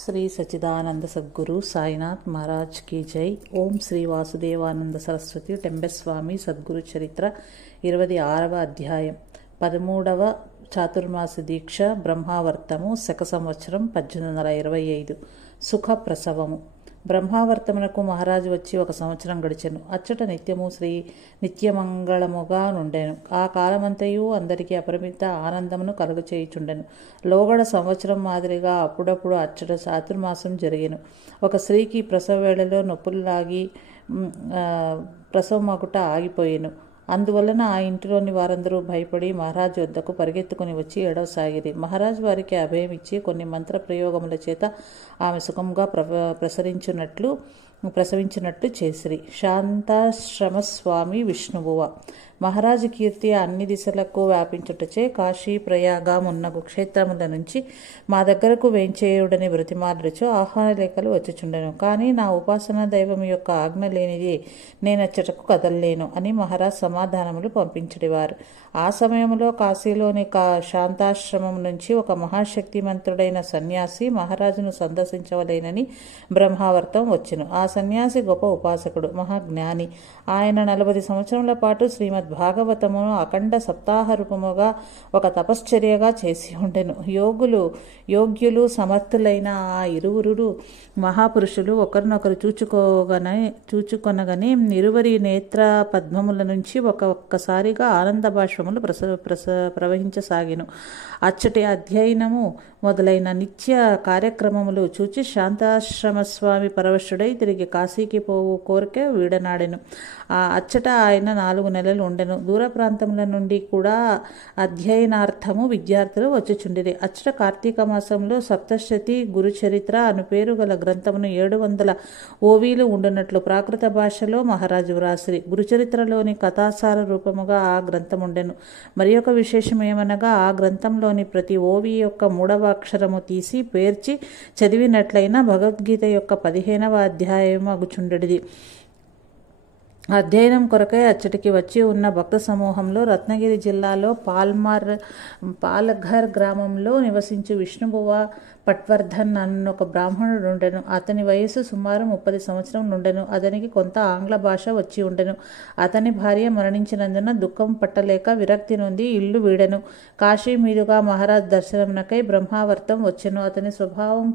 శ్రీ సచ్చిదానంద సద్గురు సాయినాథ్ మహారాజ్ की జై. ఓం శ్రీ వాసుదేవానంద సరస్వతి టెంబెస్వామి సద్గురు చరిత్ర 26వ అధ్యాయం 13వ చాతుర్మాస దీక్ష బ్రహ్మావర్తము శక సంవత్సరం 1825 సుఖ ప్రసవము. బ్రహ్మావర్తమునకు మహారాజు వచ్చి 1 సంవత్సరం గడిచెను. అచ్చట నిత్యము నిత్యమంగళముగా నుండెను. ఆ కాలమంతయు అందరికీ అపరిమిత ఆనందమును కలుగచేయుచుండెను. లోగడ సంవత్సరం మాదిరిగా అప్పుడప్పుడు అచ్చట చాతుర్మాసం జరిగెను. ఒక స్త్రీకి ప్రసవ వేళలో నొప్పులు లాగి ప్రసవమగుట ఆగిపోయెను. అందువలన ఆ ఇంటిలోని వారందరూ భయపడి మహారాజు వద్దకు పరిగెత్తుకుని వచ్చి ఏడవసాగిరి. మహారాజు వారికి అభయం ఇచ్చి కొన్ని మంత్ర ప్రయోగముల చేత ఆమె సుఖంగా ప్రసవించినట్లు చేసిరి. శాంతాశ్రమస్వామి విష్ణువువ. మహారాజు కీర్తి అన్ని దిశలకు వ్యాపించుటచే కాశీ ప్రయాగ మున్నగు క్షేత్రముల నుంచి మా దగ్గరకు వేంచేయుడని బ్రతిమాలుచు ఆహ్వాన లేఖలు వచ్చుచుండెను. కానీ నా ఉపాసనా దైవం యొక్క ఆజ్ఞ లేనిది నేనచ్చటకు కదల్లేను అని మహారాజ్ సమాధానములు పంపించడివారు. ఆ సమయంలో కాశీలోని శాంతాశ్రమం నుంచి ఒక మహాశక్తిమంతుడైన సన్యాసి మహారాజును సందర్శించవలేనని బ్రహ్మావర్తం వచ్చెను. ఆ సన్యాసి గొప్ప ఉపాసకుడు, మహాజ్ఞాని. ఆయన 40 సంవత్సరముల పాటు శ్రీమద్ భాగవతమును అఖండ సప్తాహ రూపముగా ఒక తపశ్చర్యగా చేసి ఉండెను. యోగ్యులు సమర్థులైన ఆ ఇరువురు మహాపురుషులు ఒకరినొకరు చూచుకొనగానే ఇరువరి నేత్ర పద్మముల నుంచి ఒక్కసారిగా ఆనంద బాష్పములు ప్రవహించసాగెను. అచ్చటి అధ్యయనము మొదలైన నిత్య కార్యక్రమములు చూచి శాంతాశ్రమస్వామి పరవశుడై తిరిగి కాశీకి పోవు కోరిక వీడనాడెను. అచ్చట ఆయన 4 నెలలు ఉండెను. దూర ప్రాంతముల నుండి కూడా అధ్యయనార్థము విద్యార్థులు వచ్చుచుండిరి. అచ్చట కార్తీక మాసంలో సప్తశతి గురుచరిత్ర అను పేరు గల గ్రంథమును 700 ఓవీలు ఉండునట్లు ప్రాకృత భాషలో మహారాజు వ్రాసిరి. గురుచరిత్రలోని కథాసార రూపముగా ఆ గ్రంథముండెను. మరి ఒక విశేషమేమనగా ఆ గ్రంథంలోని ప్రతి ఓవి యొక్క 3వ అక్షరము తీసి పేర్చి చదివినట్లయిన భగవద్గీత యొక్క 15వ అధ్యాయము అగుచుండెడిది. అధ్యయనం కొరకై అచ్చటికి వచ్చి ఉన్న భక్త సమూహంలో రత్నగిరి జిల్లాలో పాలఘర్ గ్రామంలో నివసించు విష్ణుబువ పట్వర్ధన్ అన్నొక బ్రాహ్మణుడు ఉండెను. అతని వయస్సు సుమారు 30 సంవత్సరం నుండెను. అతనికి కొంత ఆంగ్ల భాష వచ్చి ఉండెను. అతని భార్య మరణించినందున దుఃఖం పట్టలేక విరక్తి నొంది ఇల్లు వీడెను. కాశీ మీదుగా మహారాజ్ దర్శనమునకై బ్రహ్మావర్తం వచ్చెను. అతని స్వభావం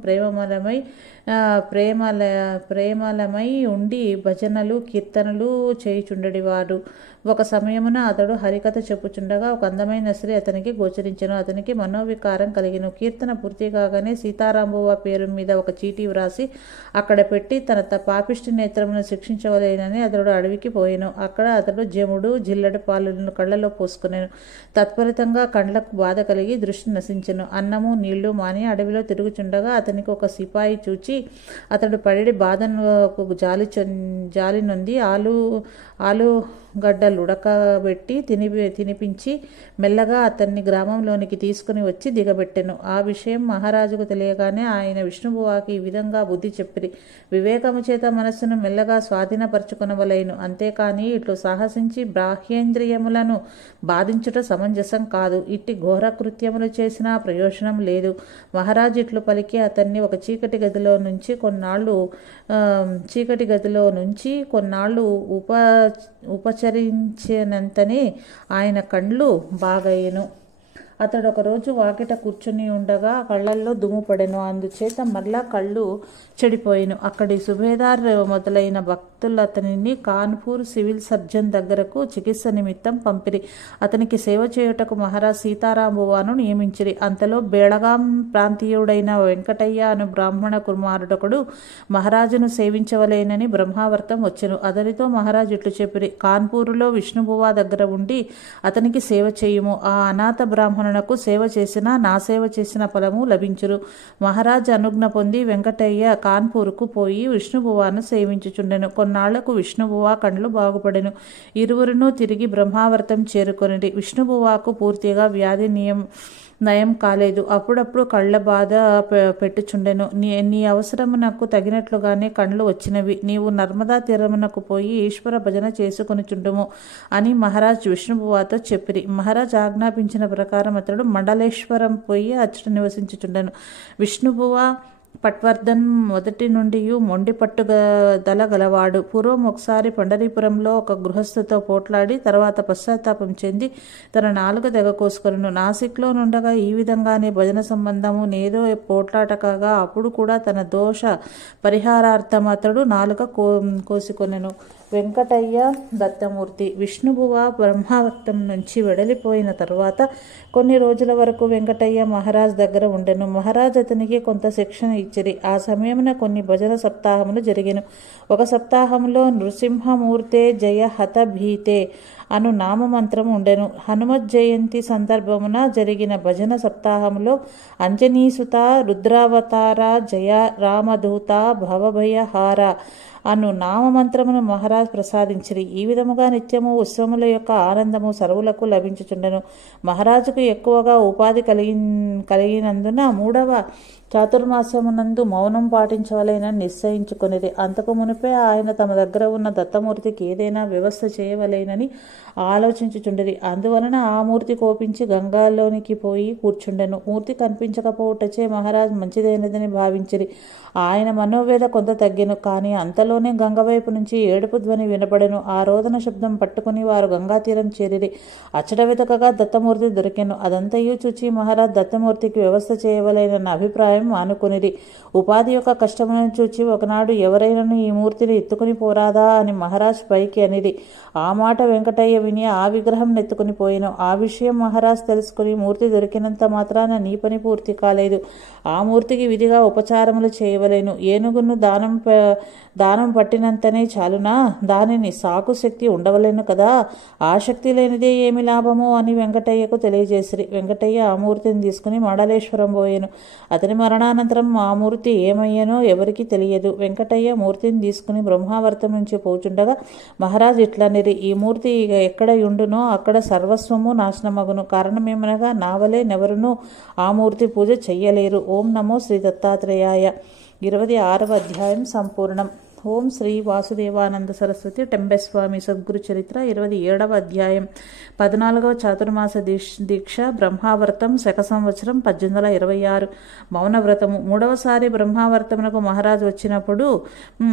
ప్రేమలమై ఉండి భజనలు కీర్తనలు చేయుచుండెడివాడు. ఒక సమయమున అతడు హరికథ చెప్పుచుండగా ఒక అందమైన స్త్రీ అతనికి గోచరించెను. అతనికి మనోవికారం కలిగెను. కీర్తన పూర్తి కాగానే సీతారాంబువ పేరు మీద ఒక చీటీ వ్రాసి అక్కడ పెట్టి తన పాపిష్టి నేత్రమును శిక్షించవలేనని అతడు అడవికి పోయెను. అక్కడ అతడు జముడు జిల్లెడు పాలను కళ్ళలో పోసుకునేను. తత్ఫలితంగా కండ్లకు బాధ కలిగి దృష్టి నశించెను. అన్నము నీళ్లు మాని అడవిలో తిరుగుచుండగా అతనికి ఒక సిపాయి చూచి అతడు పడి బాధను జాలి నొంది ఆలుగడ్డలుడకబెట్టి తినిపించి మెల్లగా అతన్ని గ్రామంలోనికి తీసుకుని వచ్చి దిగబెట్టెను. ఆ విషయం మహారాజుకు తెలియగానే ఆయన విష్ణుబువాకి ఈ విధంగా బుద్ధి చెప్పిరి. వివేకము చేత మనస్సును మెల్లగా స్వాధీనపరచుకొనవలెను. అంతేకాని ఇట్లు సాహసించి బాహ్యేంద్రియములను బాధించుట సమంజసం కాదు. ఇట్టి ఘోర కృత్యములు చేసినా ప్రయోజనం లేదు. మహారాజు ఇట్లు పలికి అతన్ని ఒక చీకటి గదిలో నుంచి కొన్నాళ్ళు ఉపచరించినంతనే ఆయన కండ్లు బాగయ్యెను. అతడు ఒకరోజు వాకిట కూర్చుని ఉండగా కళ్ళల్లో దుమ్ము పడెను. అందుచేత మళ్ళా కళ్ళు చెడిపోయెను. అక్కడి సుబేదార్ మొదలైన భక్తులు అతనిని కాన్పూర్ సివిల్ సర్జన్ దగ్గరకు చికిత్స నిమిత్తం పంపిరి. అతనికి సేవ చేయుటకు మహారాజ్ సీతారాంబువాను నియమించిరి. అంతలో బేళగాం ప్రాంతీయుడైన వెంకటయ్య అను బ్రాహ్మణ కుమారుడొకడు మహారాజును సేవించవలేనని బ్రహ్మావర్తం వచ్చెను. అతనితో మహారాజు ఇట్లు చెప్పిరి: కాన్పూరులో విష్ణుబువా దగ్గర ఉండి అతనికి సేవ చేయుము. ఆ అనాథ బ్రాహ్మణునకు సేవ చేసిన నా సేవ చేసిన ఫలము లభించురు. మహారాజ్ అనుజ్ఞ పొంది వెంకటయ్య కాన్పూర్కు పోయి విష్ణుబువాను సేవించుచుండెను. కొన్నాళ్లకు విష్ణుబువా కండ్లు బాగుపడెను. ఇరువురును తిరిగి బ్రహ్మావర్తం చేరుకొనిరి. విష్ణుబువాకు పూర్తిగా వ్యాధి నయం కాలేదు. అప్పుడప్పుడు కళ్ళ బాధ పెట్టుచుండెను. నీ అవసరమునకు తగినట్లుగానే కండ్లు వచ్చినవి. నీవు నర్మదా తీరమునకు పోయి ఈశ్వర భజన చేసుకొనుచుండుము అని మహారాజ్ విష్ణుబువాతో చెప్పిరి. మహారాజ్ ఆజ్ఞాపించిన ప్రకారం అతడు మండలేశ్వరం పోయి అచ్చట నివసించుచుండెను. విష్ణుబువ పట్వర్ధన్ మొదటి నుండి మొండి పట్టుదల గలవాడు. పూర్వం ఒకసారి పండరీపురంలో ఒక గృహస్థుతో పోట్లాడి తర్వాత పశ్చాత్తాపం చెంది తన నాలుక తెగకోసుకొనెను. నాసిక్లో నుండగా ఈ విధంగానే భజన సంబంధము నేదో పోట్లాట కాగా అప్పుడు కూడా తన దోష పరిహారార్థం అతడు నాలుక కోసుకొనెను. వెంకటయ్య దత్తమూర్తి. విష్ణుబువ బ్రహ్మావర్తం నుంచి వెడలిపోయిన తరువాత కొన్ని రోజుల వరకు వెంకటయ్య మహారాజ్ దగ్గర ఉండెను. మహారాజ్ అతనికి కొంత శిక్షణ ఇచ్చిరి. ఆ సమయమున కొన్ని భజన సప్తాహములు జరిగెను. ఒక సప్తాహంలో నృసింహమూర్తే జయ హత భీతే అను నామమంత్రం ఉండెను. హనుమత్ జయంతి సందర్భమున జరిగిన భజన సప్తాహంలో అంజనీసుత రుద్రావతార జయ రామదూత భవభయహార అను నామమంత్రమును మహారాజ్ ప్రసాదించిరి. ఈ విధముగా నిత్యము ఉత్సవముల యొక్క ఆనందము సర్వులకు లభించుచుండెను. మహారాజుకు ఎక్కువగా ఉపాధి కలిగినందున 3వ చాతుర్మాస్యమునందు మౌనం పాటించవలెనని నిశ్చయించుకొనిది. అంతకు మునిపే ఆయన తమ దగ్గర ఉన్న దత్తమూర్తికి ఏదైనా వ్యవస్థ చేయవలెనని ఆలోచించుచుండిరి. అందువలన ఆ మూర్తి కోపించి గంగాలోనికి పోయి కూర్చుండెను. మూర్తి కనిపించకపోవటచే మహారాజ్ మంచిదైనదని భావించిరి. ఆయన మనోవేద కొంత తగ్గెను. కానీ అంతలోనే గంగ వైపు నుంచి ఏడుపు ధ్వని వినపడెను. ఆ రోదన శబ్దం పట్టుకుని వారు గంగా తీరం చేరిరి. అచ్చట వెతకగా దత్తమూర్తి దొరికెను. అదంతయు చూచి మహారాజ్ దత్తమూర్తికి వ్యవస్థ చేయవలెనన్న అభిప్రాయం మానుకొనిరి. ఉపాధి యొక్క కష్టములను చూచి ఒకనాడు ఎవరైనాను ఈ మూర్తిని ఎత్తుకుని పోరాదా అని మహారాజ్ పైకి అనిది. ఆ మాట వెంకటయ్య విని ఆ విగ్రహం నెత్తుకుని పోయెను. ఆ విషయం మహారాజ్ తెలుసుకుని మూర్తి దొరికినంత మాత్రాన నీ పని పూర్తి కాలేదు. ఆ మూర్తికి విధిగా ఉపచారములు చేయవలేను. ఏనుగును దానం పట్టినంతనే చాలునా? దానిని సాకు శక్తి ఉండవలేను కదా. ఆ శక్తి లేనిదే ఏమి లాభము అని వెంకటయ్యకు తెలియజేసిరి. వెంకటయ్య ఆ మూర్తిని తీసుకుని మండలేశ్వరం పోయెను. అతని మరణానంతరం ఆ మూర్తి ఏమయ్యనో ఎవరికి తెలియదు. వెంకటయ్య మూర్తిని తీసుకుని బ్రహ్మావర్తం నుంచి పోచుండగా మహారాజ్ ఇట్లనిరి, ఈ మూర్తి ఎక్కడ ఉండునో అక్కడ సర్వస్వము నాశనమగును. కారణమేమనగా నావలే నెవరునూ ఆ మూర్తి పూజ చెయ్యలేరు. ఓం నమో శ్రీ దత్తాత్రేయాయ. 26వ అధ్యాయం సంపూర్ణం. ఓం శ్రీ వాసుదేవానంద సరస్వతి టెంబెస్వామి సద్గురు చరిత్ర 27వ అధ్యాయం. 14వ చాతుర్మాస దీక్ష. బ్రహ్మావర్తం శక సంవత్సరం 1826. మౌనవ్రతము. 3వసారి బ్రహ్మావర్తమునకు మహారాజు వచ్చినప్పుడు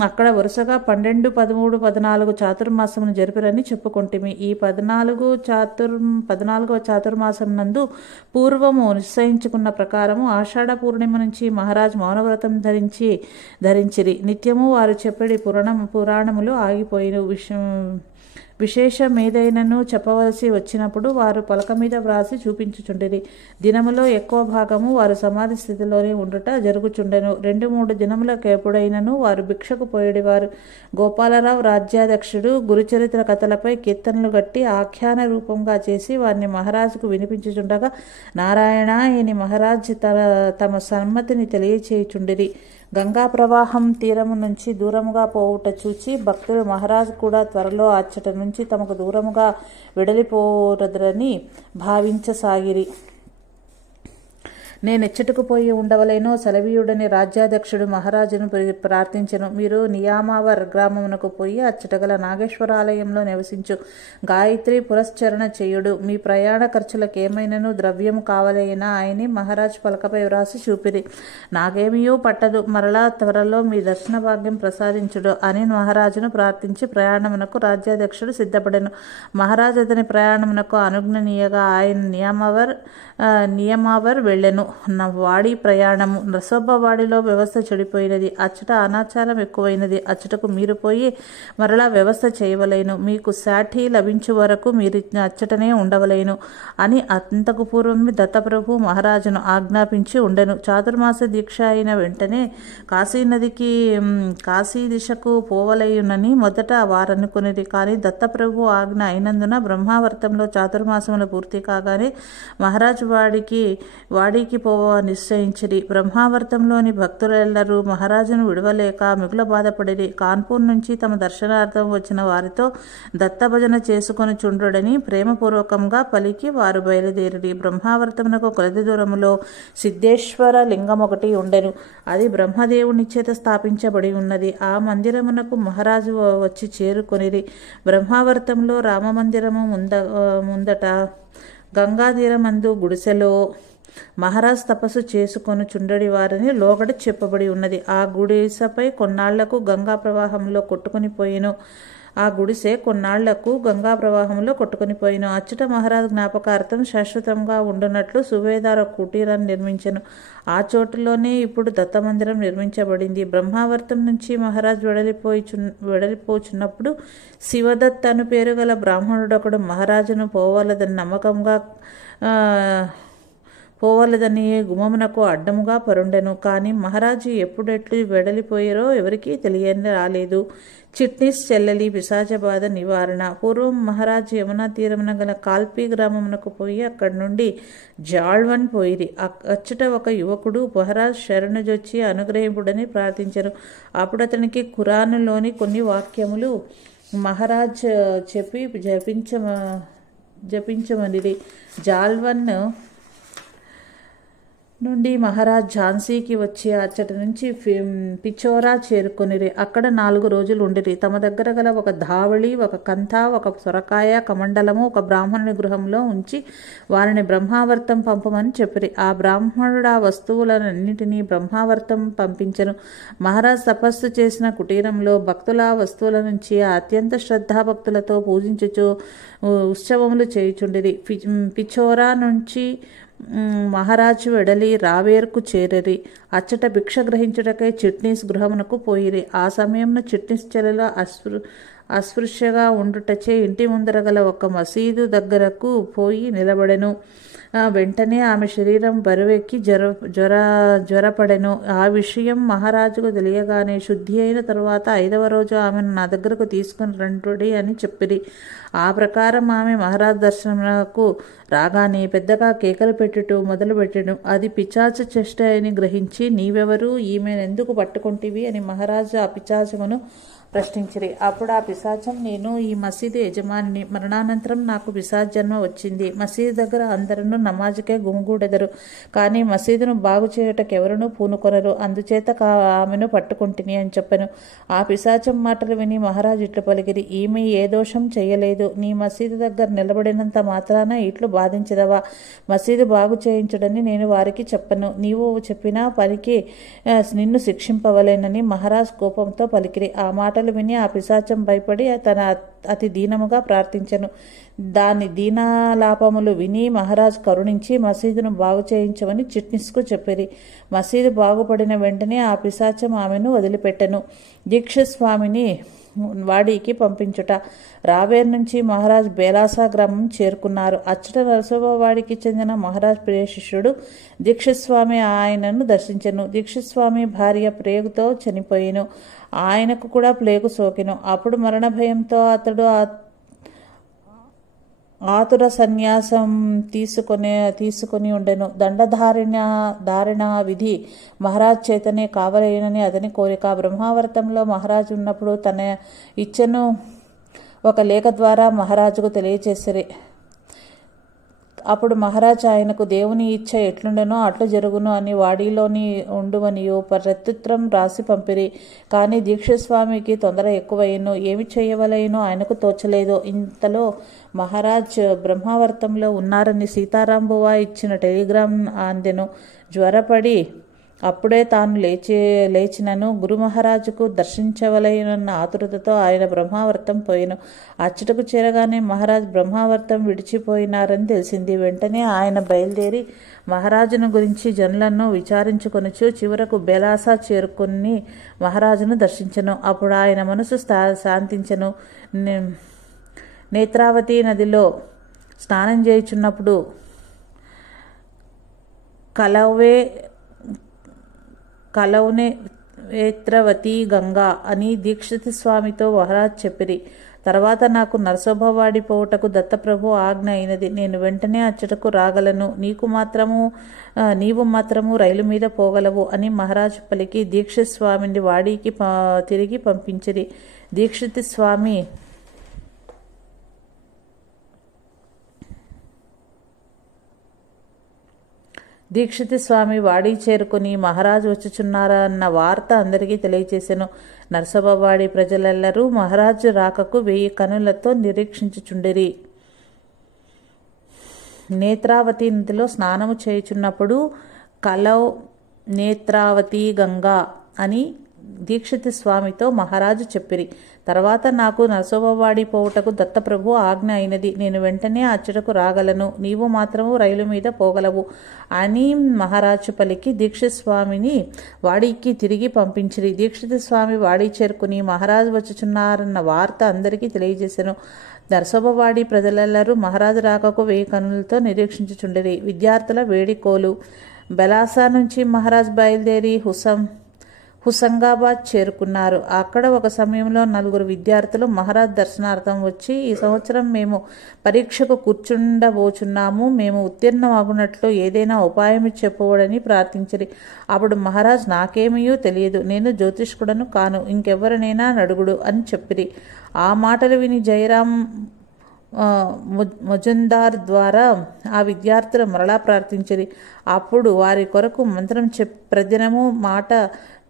అక్కడ వరుసగా 12, 13, 14 చాతుర్మాసమును జరిపిరని చెప్పుకుంటుమి. ఈ 14వ చాతుర్మాసం నందు పూర్వము నిశ్చయించుకున్న ప్రకారము ఆషాఢ పూర్ణిమ నుంచి మహారాజు మౌనవ్రతం ధరించిరి. నిత్యము వారు చెప్పడి పురాణములు ఆగిపోయిన విశేషమేదైనను చెప్పవలసి వచ్చినప్పుడు వారు పలక మీద వ్రాసి చూపించుచుండిరి. దినములో ఎక్కువ భాగము వారు సమాధి స్థితిలోనే ఉండుట జరుగుచుండెను. 2-3 దినములకెప్పుడైనను వారు భిక్షకు పోయేడివారు. గోపాలరావు రాజ్యాధ్యక్షుడు గురుచరిత్ర కథలపై కీర్తనలు గట్టి ఆఖ్యాన రూపంగా చేసి వారిని మహారాజుకు వినిపించుచుండగా నారాయణ అని మహారాజ్ తమ సమ్మతిని తెలియచేయుచుండిరి. గంగా ప్రవాహం తీరము నుంచి దూరముగా పోవుట చూచి భక్తులు మహారాజు కూడా త్వరలో అచ్చట నుంచి తమకు దూరముగా వెడలిపోరదని భావించసాగిరి. నేనెచ్చటకు పోయి ఉండవలేనో సెలవీయుడని రాజ్యాధ్యక్షుడు మహారాజును ప్రార్థించెను. మీరు నియామావర్ గ్రామమునకు పోయి అచ్చటగల నాగేశ్వరాలయంలో నివసించు. గాయత్రి పురస్చరణ చేయుడు. మీ ప్రయాణ ఖర్చులకేమైనను ద్రవ్యము కావలేనా ఆయని మహారాజ్ పలకపై వ్రాసి చూపిరి. నాకేమీయూ పట్టదు, మరలా త్వరలో మీ దర్శన భాగ్యం ప్రసాదించుడు అని మహారాజును ప్రార్థించి ప్రయాణమునకు రాజ్యాధ్యక్షుడు సిద్ధపడెను. మహారాజు అతని ప్రయాణమునకు అనుజ్ఞనీయగా ఆయన నియమావర్ వెళ్ళెను. వాడి ప్రయాణము. రసోబ్బవాడిలో వ్యవస్థ చెడిపోయినది. అచ్చట అనాచారం ఎక్కువైనది. అచ్చటకు మీరు పోయి మరలా వ్యవస్థ చేయవలేను. మీకు సాఠి లభించు వరకు మీరు అచ్చటనే ఉండవలేను అని అంతకు పూర్వమే దత్తప్రభు మహారాజును ఆజ్ఞాపించి ఉండెను. చాతుర్మాస దీక్ష అయిన వెంటనే కాశీ దిశకు పోవలయునని మొదట వారనుకునేది. కానీ దత్తప్రభు ఆజ్ఞ అయినందున బ్రహ్మావర్తంలో చాతుర్మాసములు పూర్తి కాగానే మహారాజు వాడికి పోవ నిశ్చయించిరి. బ్రహ్మావర్తంలోని భక్తులెల్లరూ మహారాజును విడవలేక మిగుల బాధపడిరి. కాన్పూర్ నుంచి తమ దర్శనార్థం వచ్చిన వారితో దత్తభజన చేసుకొని చుండ్రుడని ప్రేమపూర్వకంగా పలికి వారు బయలుదేరిరి. బ్రహ్మావర్తమునకు కొలది దూరములో సిద్ధేశ్వర లింగం ఒకటి ఉండెను. అది బ్రహ్మదేవుని చేత స్థాపించబడి ఉన్నది. ఆ మందిరమునకు మహారాజు వచ్చి చేరుకొనిరి. బ్రహ్మావర్తంలో రామమందిరము ముందట గంగాతీరమందు గుడిసెలో మహారాజ్ తపస్సు చేసుకొని చుండడి వారిని లోగడ చెప్పబడి ఉన్నది. ఆ గుడిసెపై కొన్నాళ్లకు గంగా ప్రవాహంలో కొట్టుకుని పోయెను. అచ్చట మహారాజ్ జ్ఞాపకార్థం శాశ్వతంగా ఉండునట్లు సుబేదార్ కుటీరాన్ని నిర్మించెను. ఆ చోటులోనే ఇప్పుడు దత్తమందిరం నిర్మించబడింది. బ్రహ్మావర్తం నుంచి మహారాజ్ వెడలిపోచున్నప్పుడు శివదత్ అను పేరు గల బ్రాహ్మణుడొకడు మహారాజును పోవలదని గుమమునకు అడ్డముగా పరుండెను. కానీ మహారాజు ఎప్పుడెట్లు వెడలిపోయారో ఎవరికీ తెలియని రాలేదు. చిట్నీస్ చెల్లెలి పిశాచ బాధ నివారణ. పూర్వం మహారాజు యమునా తీరమున గల కాల్పీ గ్రామమునకు పోయి అక్కడి నుండి జాళ్వన్ పోయిరి. అచ్చట ఒక యువకుడు మహారాజ్ శరణుజొచ్చి అనుగ్రహింపుడని ప్రార్థించను. అప్పుడు అతనికి ఖురానులోని కొన్ని వాక్యములు మహారాజ్ చెప్పి జపించమనిరి. జాల్వన్ నుండి మహారాజ్ ఝాన్సీకి వచ్చి అచ్చటి నుంచి పిచోరా చేరుకొనిరి. అక్కడ 4 రోజులు ఉండిరి. తమ దగ్గర గల ఒక ధావళి, ఒక కంథ, ఒక సొరకాయ కమండలము ఒక బ్రాహ్మణుని గృహంలో ఉంచి వారిని బ్రహ్మావర్తం పంపమని చెప్పిరి. ఆ బ్రాహ్మణుడు ఆ వస్తువులన్నింటినీ బ్రహ్మావర్తం పంపించెను. మహారాజ్ తపస్సు చేసిన కుటీరంలో భక్తుల ఆ వస్తువుల నుంచి అత్యంత శ్రద్ధాభక్తులతో పూజించుచు ఉత్సవములు చేయుచుండిరి. పిచోరా నుంచి మహారాజు వెడలి రావేర్కు చేరిరి. అచ్చట భిక్ష గ్రహించుటకై చిట్నీస్ గృహమునకు పోయిరి. ఆ సమయంలో చిట్నీస్ చెలలో అస్పృశ్యగా ఉండుటచే ఇంటి ముందర గల ఒక మసీదు దగ్గరకు పోయి నిలబడెను. వెంటనే ఆమె శరీరం బరువెక్కి జ్వరపడెను. ఆ విషయం మహారాజుకు తెలియగానే శుద్ధి అయిన తరువాత 5వ రోజు ఆమెను నా దగ్గరకు తీసుకుని రండి అని చెప్పిరి. ఆ ప్రకారం ఆమె మహారాజ్ దర్శనమునకు రాగానే పెద్దగా కేకలు పెట్టుటూ మొదలుపెట్టెను. అది పిచాచ చేష్ట అని గ్రహించి నీవెవరు, ఈమెనెందుకు పట్టుకుంటివి అని మహారాజు ఆ పిచాచమును ప్రశ్నించిరి. అప్పుడు ఆ పిశాచం, నేను ఈ మసీదు యజమానిని. మరణానంతరం నాకు పిశాచ్ జన్మ వచ్చింది. మసీదు దగ్గర అందరూ నమాజుకే గుమిగూడెదరు, కానీ మసీదును బాగు చేయుటకెవరునూ పూనుకొనరు. అందుచేత ఆమెను పట్టుకుంటుని అని చెప్పెను. ఆ పిశాచం మాటలు విని మహారాజు ఇట్లు పలికిరి, ఈమె ఏ దోషం చెయ్యలేదు. నీ మసీదు దగ్గర నిలబడినంత మాత్రాన ఇట్లు బాధించదవా? మసీదు బాగు చేయించుడని నేను వారికి చెప్పను. నీవు చెప్పిన పనికి నిన్ను శిక్షింపవలేనని మహారాజ్ కోపంతో పలికిరి. ఆ మాటలు విని ఆ పిశాచం భయపడి తన అతి దీనముగా ప్రార్థించెను. దాని దీనాలాపములు విని మహారాజ్ కరుణించి మసీదును బాగు చేయించమని చిట్నీస్కు చెప్పిరి. మసీదు బాగుపడిన వెంటనే ఆ పిశాచం ఆమెను వదిలిపెట్టెను. దీక్షస్వామిని వాడికి పంపించుట. రావేర్ నుంచి మహారాజ్ బేలాసా గ్రామం చేరుకున్నారు. అచ్చట నరసోబవాడికి చెందిన మహారాజ్ ప్రియ శిష్యుడు దీక్షస్వామి ఆయనను దర్శించెను. దీక్షస్వామి భార్య ప్లేగుతో చనిపోయెను. ఆయనకు కూడా ప్లేగు సోకెను. అప్పుడు మరణ భయంతో అతడు ఆతుర సన్యాసం తీసుకొని ఉండెను. దండధారణ విధి మహారాజ్ చేతనే కావలేనని అతని కోరిక. బ్రహ్మావర్తంలో మహారాజు ఉన్నప్పుడు తన ఇచ్ఛను ఒక లేఖ ద్వారా మహారాజుకు తెలియచేసిరి. అప్పుడు మహారాజ్ ఆయనకు దేవుని ఇచ్ఛ ఎట్లుండెనో అట్లు జరుగును అని వాడిలోని ఉండువనియో ప్రత్యుత్తరం రాసి పంపిరి. కానీ దీక్షస్వామికి తొందర ఎక్కువయ్యను. ఏమి చేయవలెనో ఆయనకు తోచలేదు. ఇంతలో మహారాజ్ బ్రహ్మావర్తంలో ఉన్నారని సీతారాంబువా ఇచ్చిన టెలిగ్రామ్ అందెను. జ్వరపడి అప్పుడే తాను లేచినను. గురు మహారాజుకు దర్శించవలెనన్న ఆతురతతో ఆయన బ్రహ్మావర్తం పోయెను. అచ్చటకు చేరగానే మహారాజ్ బ్రహ్మావర్తం విడిచిపోయినారని తెలిసింది. వెంటనే ఆయన బయలుదేరి మహారాజును గురించి జనులను విచారించుకొనుచు చివరకు బేలాసా చేరుకుని మహారాజును దర్శించెను. అప్పుడు ఆయన మనసు శాంతించెను. నేత్రావతి నదిలో స్నానం చేయుచున్నప్పుడు కలౌనే వేత్రవతి గంగా అని దీక్షిత స్వామితో మహారాజ్ చెప్పిరి. తర్వాత నాకు నరసోబవాడి పోవుటకు దత్తప్రభు ఆజ్ఞ అయినది. నేను వెంటనే అచ్చటకు రాగలను. నీవు మాత్రము రైలు మీద పోగలవు అని మహారాజు పలికి దీక్షిత్ స్వామిని వాడికి తిరిగి పంపించిరి. దీక్షిత స్వామి వాడి చేరుకుని మహారాజు వచ్చుచున్నారన్న వార్త అందరికీ తెలియచేసెను. నరసోబవాడి ప్రజలెల్లరూ మహారాజు రాకకు 1000 కనులతో నిరీక్షించుచుండిరి. నేత్రావతి నదిలో స్నానము చేయుచున్నప్పుడు కలౌ నేత్రావతి గంగా అని దీక్షిత స్వామితో మహారాజు చెప్పిరి. తర్వాత నాకు నరసోబవాడి పోవుటకు దత్తప్రభు ఆజ్ఞ అయినది. నేను వెంటనే అచ్చటకు రాగలను, నీవు మాత్రము రైలు మీద పోగలవు అని మహారాజు పలికి దీక్షిత స్వామిని వాడికి తిరిగి పంపించిరి. దీక్షిత స్వామి వాడి చేరుకుని మహారాజు వచ్చుచున్నారన్న వార్త అందరికీ తెలియజేశాను. నరసోబవాడి ప్రజలెల్లరూ మహారాజు రాకకు 1000 కన్నులతో నిరీక్షించుచుండిరి. విద్యార్థుల వేడికోలు. బెలాసా నుంచి మహారాజ్ బయలుదేరి హుసంగాబాద్ చేరుకున్నారు. అక్కడ ఒక సమయంలో 4 విద్యార్థులు మహారాజ్ దర్శనార్థం వచ్చి, ఈ సంవత్సరం మేము పరీక్షకు కూర్చుండబోచున్నాము, మేము ఉత్తీర్ణమగునట్లు ఏదైనా ఉపాయం చెప్పవడని ప్రార్థించిరి. అప్పుడు మహారాజ్, నాకేమీ తెలియదు, నేను జ్యోతిష్కుడను కాను, ఇంకెవరినైనా నడుగుడు అని చెప్పిరి. ఆ మాటలు విని జయరాం మజుందార్ ద్వారా ఆ విద్యార్థులు మరలా ప్రార్థించిరి. అప్పుడు వారి కొరకు మంత్రం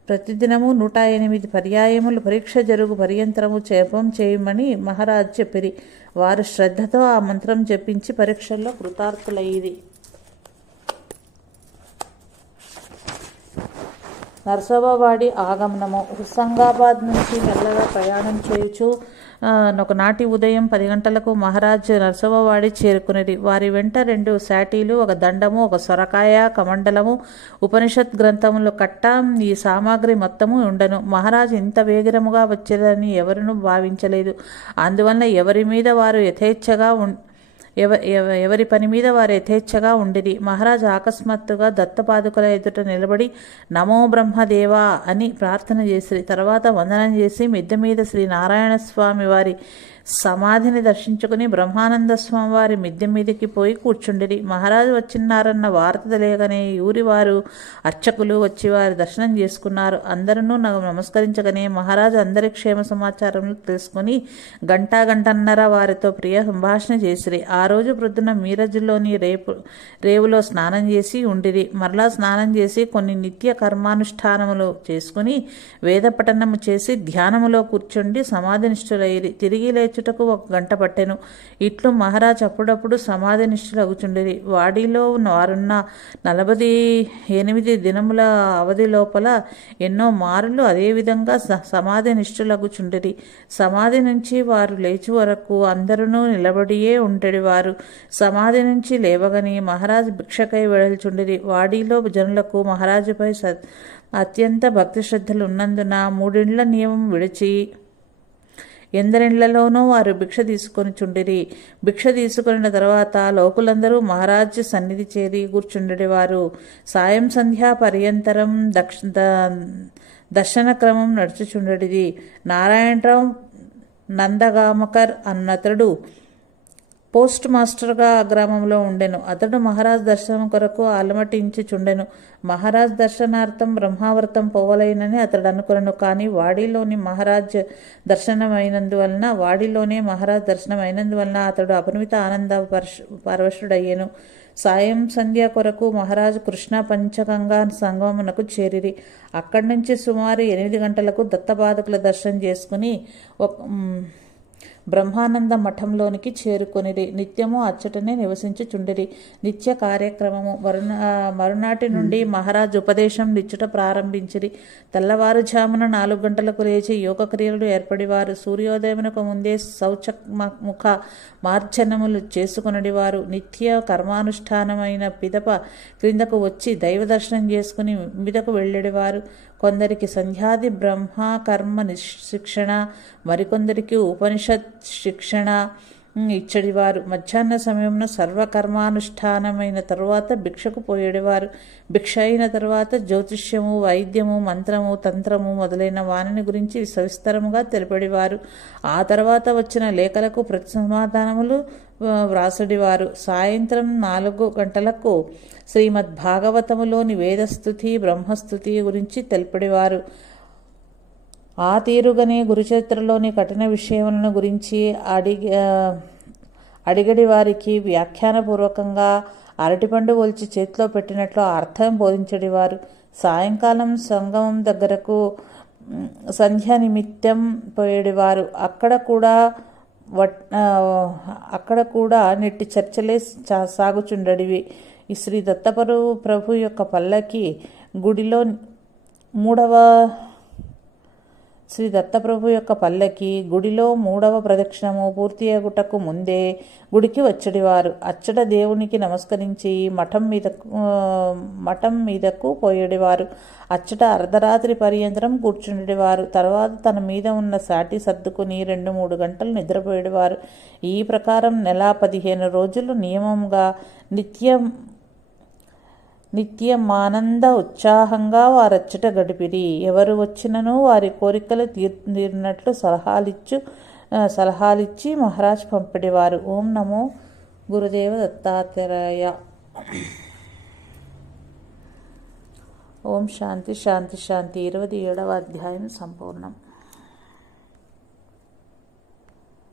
ప్రతిదినము 108 పర్యాయములు పరీక్ష జరుగు పర్యంతరము జపం చేయమని మహారాజ్ చెప్పిరి. వారు శ్రద్ధతో ఆ మంత్రం జపించి పరీక్షల్లో కృతార్థులయ్యిరి. నరసోబవాడి ఆగమనము. హుసంగాబాద్ నుంచి మెల్లగా ప్రయాణం చేయుచు ఒకనాటి ఉదయం 10 గంటలకు మహారాజ్ నరసోబవాడి చేరుకునేది. వారి వెంట 2 శాటీలు, ఒక దండము, ఒక సొరకాయ, కమండలము, ఉపనిషత్ గ్రంథములు కట్ట, ఈ సామాగ్రి మొత్తము ఉండను. మహారాజు ఇంత వేగిరముగా వచ్చేదని ఎవరునూ భావించలేదు. అందువల్ల ఎవరి పని మీద వారు యథేచ్ఛగా ఉండిరి. మహారాజు అకస్మాత్తుగా దత్తపాదుకల ఎదుట నిలబడి నమో బ్రహ్మదేవా అని ప్రార్థన చేసిరి. తర్వాత వందనం చేసి మిద్దె మీద శ్రీ నారాయణ స్వామి వారి సమాధిని దర్శించుకుని బ్రహ్మానంద స్వామి వారి మిద్దె మీదకి పోయి కూర్చుండిరి. మహారాజు వచ్చినారన్న వార్త తెలియగానే ఊరి వారు అర్చకులు వచ్చి వారి దర్శనం చేసుకున్నారు. అందరూ నమస్కరించగానే మహారాజు అందరి క్షేమ సమాచారం తెలుసుకుని గంటన్నర వారితో ప్రియ సంభాషణ చేసిరి. ఆ రోజు ప్రొద్దున మీరజ్లోని రేవులో స్నానం చేసి ఉండిరి. మరలా స్నానం చేసి కొన్ని నిత్య కర్మానుష్ఠానములు చేసుకుని వేద పఠనము చేసి ధ్యానములో కూర్చుండి సమాధినిష్ఠులయ్యిరి. తిరిగి లేచుటకు 1 గంట పట్టెను. ఇట్లు మహారాజ్ అప్పుడప్పుడు సమాధి నిష్ఠులగుచుండిరి. వాడిలో వారున్న 48 దినముల అవధి లోపల ఎన్నో మారులు అదేవిధంగా సమాధి నిష్ఠులగుచుండిరి. సమాధి నుంచి వారు లేచు వరకు అందరూ నిలబడియే ఉండేవారు. సమాధి నుంచి లేవగని మహారాజ్ భిక్షకై వెడల్చుండిరి. వాడిలో జనులకు మహారాజుపై అత్యంత భక్తి శ్రద్ధలు ఉన్నందున 3 ఇండ్ల నియమం విడిచి ఎందరిళ్లలోనూ వారు భిక్ష తీసుకొని చుండిరి. భిక్ష తీసుకున్న తర్వాత లోకులందరూ మహారాజు సన్నిధి చేరి కూర్చుండేవారు. సాయం సంధ్యా పర్యంతరం దర్శన క్రమం నడుచుచుండేది. నారాయణరావు నందగామకర్ అన్నతడు పోస్ట్ మాస్టర్గా ఆ గ్రామంలో ఉండెను. అతడు మహారాజ్ దర్శనం కొరకు అలమటించుచుండెను. మహారాజ్ దర్శనార్థం బ్రహ్మావర్తం పోవలైనని అతడు అనుకునను. కానీ వాడిలోనే మహారాజ్ దర్శనమైనందువలన అతడు అపరిమిత ఆనంద పరవశుడయ్యెను. సాయం సంధ్య కొరకు మహారాజు కృష్ణ పంచగంగా సంగమమునకు చేరిరి. అక్కడి నుంచి సుమారు 8 గంటలకు దత్తపాదుకుల దర్శనం చేసుకుని బ్రహ్మానంద మఠంలోనికి చేరుకొనిరి. నిత్యము అచ్చటనే నివసించుచుండిరి. నిత్య కార్యక్రమము. మరునాటి నుండి మహారాజు ఉపదేశం నిచ్చుట ప్రారంభించిరి. తెల్లవారుజామున 4 గంటలకు లేచి యోగక్రియలు ఏర్పడివారు. సూర్యోదయమునకు ముందే శౌచముఖ మార్జనములు చేసుకునడివారు. నిత్య కర్మానుష్ఠానమైన పిదప క్రిందకు వచ్చి దైవ దర్శనం చేసుకుని మీదకు వెళ్ళేవారు. కొందరికి సంధ్యాది బ్రహ్మ కర్మ శిక్షణ, మరికొందరికి ఉపనిషత్ శిక్షణ ఇచ్చడివారు. మధ్యాహ్న సమయంలో సర్వకర్మానుష్ఠానమైన తరువాత భిక్షకు పోయేవారు. భిక్ష అయిన తర్వాత జ్యోతిష్యము, వైద్యము, మంత్రము, తంత్రము మొదలైన వానిని గురించి సవిస్తరముగా తెలిపడివారు. ఆ తర్వాత వచ్చిన లేఖలకు ప్రతి సమాధానములు వ్రాసడివారు. సాయంత్రం 4 గంటలకు శ్రీమద్ భాగవతములోని వేదస్థుతి, బ్రహ్మస్థుతి గురించి తెలిపడివారు. ఆ తీరుగానే గురుచరిత్రలోని కఠిన విషయములను గురించి అడిగడి వారికి వ్యాఖ్యానపూర్వకంగా అరటిపండు ఒలిచి చేతిలో పెట్టినట్లు అర్థం బోధించడివారు. సాయంకాలం సంగమం దగ్గరకు సంధ్యా నిమిత్తం పోయేడివారు. అక్కడ కూడా అక్కడ కూడా నెట్టి చర్చలే సాగుచుండడివి. ఈ శ్రీ దత్తప్రభు యొక్క పల్లకి గుడిలో మూడవ ప్రదక్షిణము పూర్తి అగుటకు ముందే గుడికి వచ్చేవారు. అచ్చట దేవునికి నమస్కరించి మఠం మీదకు పోయేవారు. అచ్చట అర్ధరాత్రి పర్యంతరం కూర్చుండేవారు. తర్వాత తన మీద ఉన్న సాటి సర్దుకుని 2-3 గంటలు నిద్రపోయేవారు. ఈ ప్రకారం నెల 15 రోజులు నియమంగా నిత్యమానంద ఉత్సాహంగా వారచ్చట గడిపిరి. ఎవరు వచ్చినను వారి కోరికలు తీరినట్లు సలహాలిచ్చి మహారాజ్ పంపిడివారు. ఓం నమో గురుదేవ దత్తాత్రేయ. ఓం శాంతి శాంతి శాంతి. 27వ అధ్యాయం సంపూర్ణం.